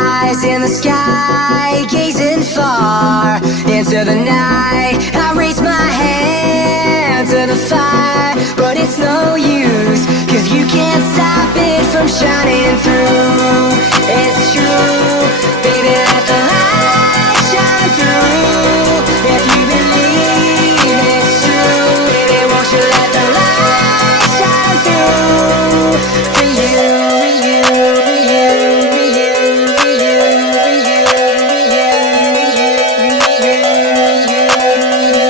eyes in the sky, gazing far into the night. I raise my hand to the fire, but it's no use, 'cause you can't stop it from shining through. It's true, baby, let the light shine through. If you believe it's true, baby, won't you let the light shine through? For you, for you, for you, for you, for you, for you, for you, for you, for you.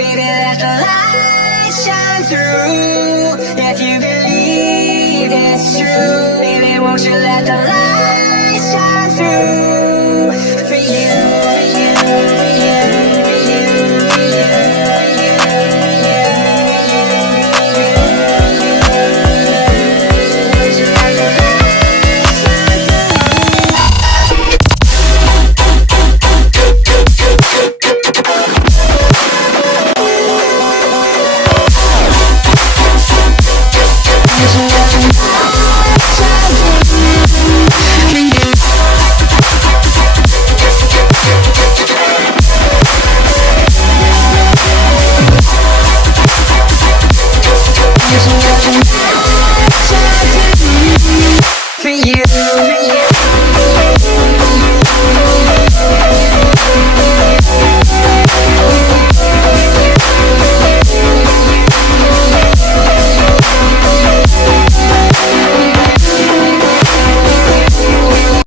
Won't you let the light shine through? If you believe it's true, baby, won't you let the light shine through?